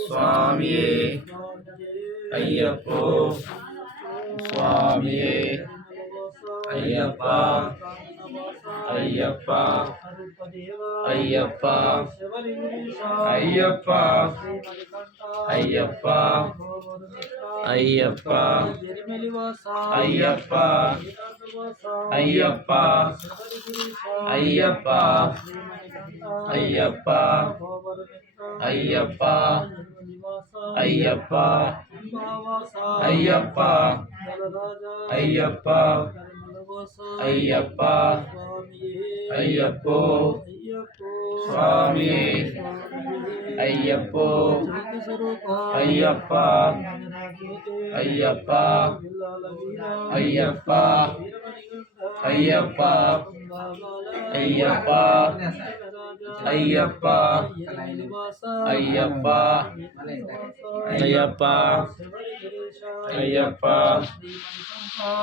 స్వామియే అయ్యప్పో స్వామియే అయ్యప్ప అయ్యప్ప అయ్యప్ప అయ్యప్ప అయ్యప్ప అయ్యప్ప అయ్యప్ప అయ్యప్ప అయ్యప్ప అయ్యప్ప అయ్యప్ప అయ్యప్ప అయ్యప్ప అయ్యప్ప అయ్యప్ప అయ్యప్పో స్వామియే అయ్యప్పో అయ్యప్ప అయ్యప్ప అయ్యప్ప అయ్యప్ప అయ్యప్ప అయ్యప్ప అయ్యప్ప అయ్యప్ప అయ్యప్ప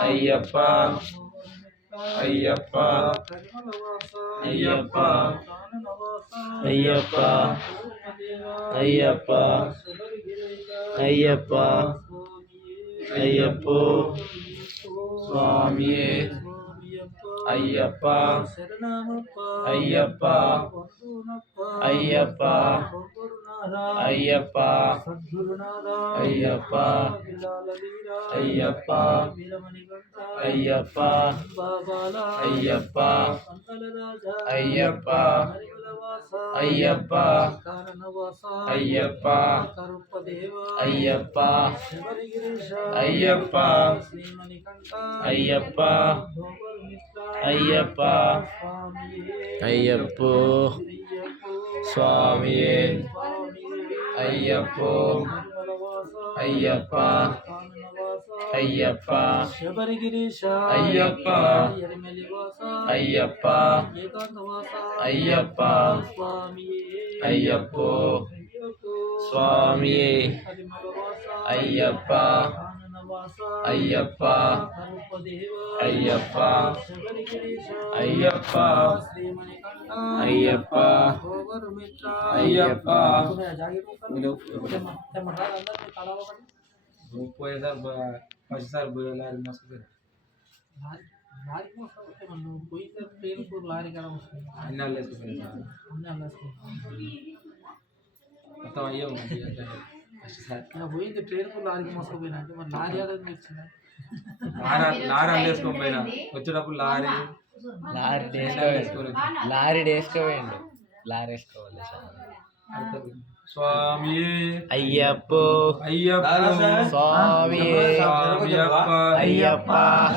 అయ్యప్ప అయ్యప్ప అయ్యప్ప అయ్యప్ప అయ్యప్ప అయ్యప్ప అయ్యప్పో స్వామియే అయ్యప్ప అయ్యప్ప అయ్యప్ప అయ్యప్ప అయ్యప్ప అయ్యప్ప అయ్యప్ప అయ్యప్ప అయ్యప్ప అయ్యప్ప అయ్యప్ప అయ్యప్ప అయ్యప్ప అయ్యప్ప అయ్యప్ప అయ్యప్పో స్వామియే అయ్యప్పో అయ్యప్ప అయ్యప్ప అయ్యప్ప అయ్యప్ప అయ్యప్ప అయ్యప్పో స్వామియే అయ్యప్ప అయ్యప్ప అయ్యప్ప అయ్యప్ప అయ్యప్ప అయ్యప్ప పోయేసారి లారీ మోసుకు మొత్తం అయ్యే పోయింది ట్రైన్ కు లారీకి మోసుకుపోయినా అంటే మరి లారీ ఆడని వచ్చిందా లారీ అల్లేసుకొని పోయినా వచ్చేటప్పుడు లారీ వేసుకోవేయండి లారీ వేసుకోవాలి స్వామి అయ్యప్పో అయ్యప్ప స్వామి అయ్యప్ప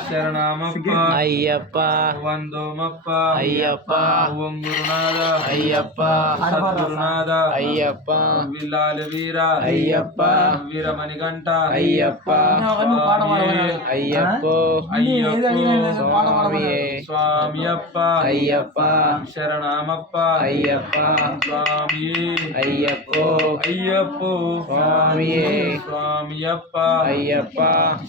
శరణమప్ప అయ్యప్ప వందోమప్ప అయ్యప్ప ఓం గురునాథ అయ్యప్ప సద్గురునాథ అయ్యప్ప విల్లాల వీర అయ్యప్ప వీరమణికంఠ అయ్యప్ప అయ్యప్పో స్వామి స్వామియప్ప అయ్యప్ప శరణమప్ప అయ్యప్ప స్వామి అయ్యప్పో అయ్యప్పో స్వామియే స్వామియప్ప అయ్యప్ప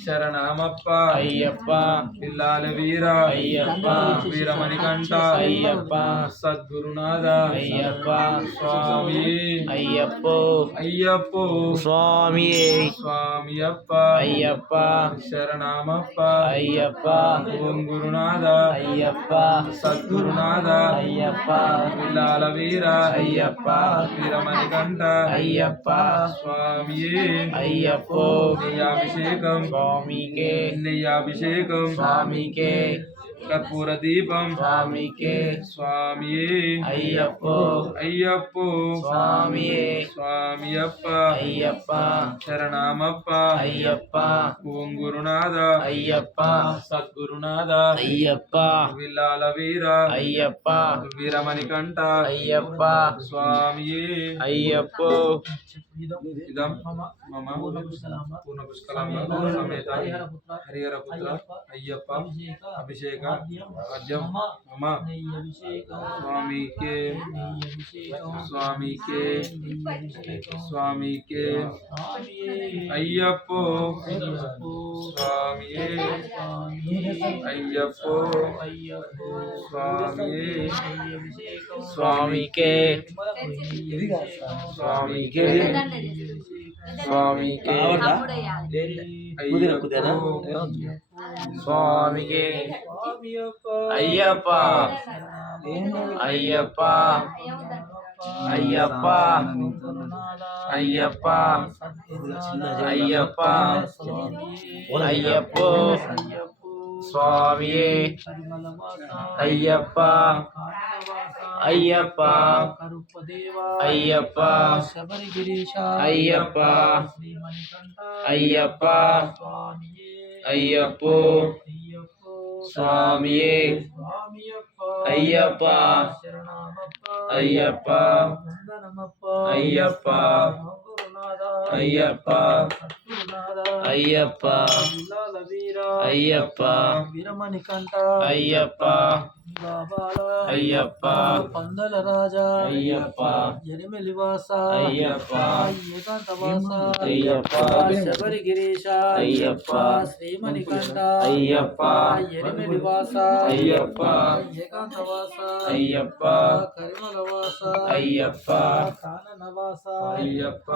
శరణమప్ప అయ్యప్ప పిల్లాల వీర అయ్యప్ప వీరమణికంఠ అయ్యప్ప సద్గురునాథ అయ్యప్ప స్వామి అయ్యప్పో అయ్యప్పో స్వామియే స్వామియప్ప అయ్యప్ప శరణమప్ప అయ్యప్ప ఓం గురునాథ అయ్యప్ప సద్గురునాథ అయ్యప్ప పిల్లాల వీర అయ్యప్ప వీరమణికంఠ అయ్యప్ప స్వామియే అయ్యప్పో నెయ్యాభిషేకం స్వామికే నెయ్యాభిషేకం స్వామికే కర్పూర దీపం స్వామికే స్వామియే అయ్యప్పో అయ్యప్పో స్వామియే స్వామియప్ప అయ్యప్ప శరణమప్ప అయ్యప్ప ఓం గురునాథ అయ్యప్ప సద్గురునాథ అయ్యప్ప విల్లాల వీర అయ్యప్ప వీరమణికంఠ అయ్యప్ప స్వామియే అయ్యప్పో ఇదం మమ పూర్ణ పుష్కలాంబ సమేత హరిహర పుత్ర అయ్యప్ప అభిషేక అద్యం మమ స్వామికే స్వామికే స్వామికే అయ్యప్పో స్వామియే అయ్యప్పో స్వామియే స్వామికే స్వామికే స్వామికే స్వామికే అయ్యప్ప అయ్యప్ప అయ్యప్ప అయ్యప్ప అయ్యప్ప అయ్యప్ప స్వామియే అయ్యప్ప అయ్యప్ప అయ్యప్ప అయ్యప్ప అయ్యప్ప అయ్యప్ప స్వామియే అయ్యప్ప అయ్యప్ప అయ్యప్ప అయ్యప్ప అయ్యప్ప అయ్యప్ప వీరమణికంఠ అయ్యప్ప అయ్యప్ప పందల రాజా అయ్యప్ప ఎరిమెలివాస అయ్యప్ప ఏకాంతవాస అయ్యప్ప శబరి గిరీశ అయ్యప్ప శ్రీమణికంఠ అయ్యప్ప ఎరిమెలివాస అయ్యప్ప ఏకాంతవాస అయ్యప్ప కరిమలవాస అయ్యప్ప కాననవాస అయ్యప్ప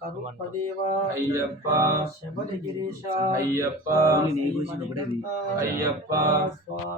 కరుపదేవ అయ్యప్ప శబరి గిరీశ అయ్యప్ప శ్రీమణికంఠ అయ్యప్ప స్వామి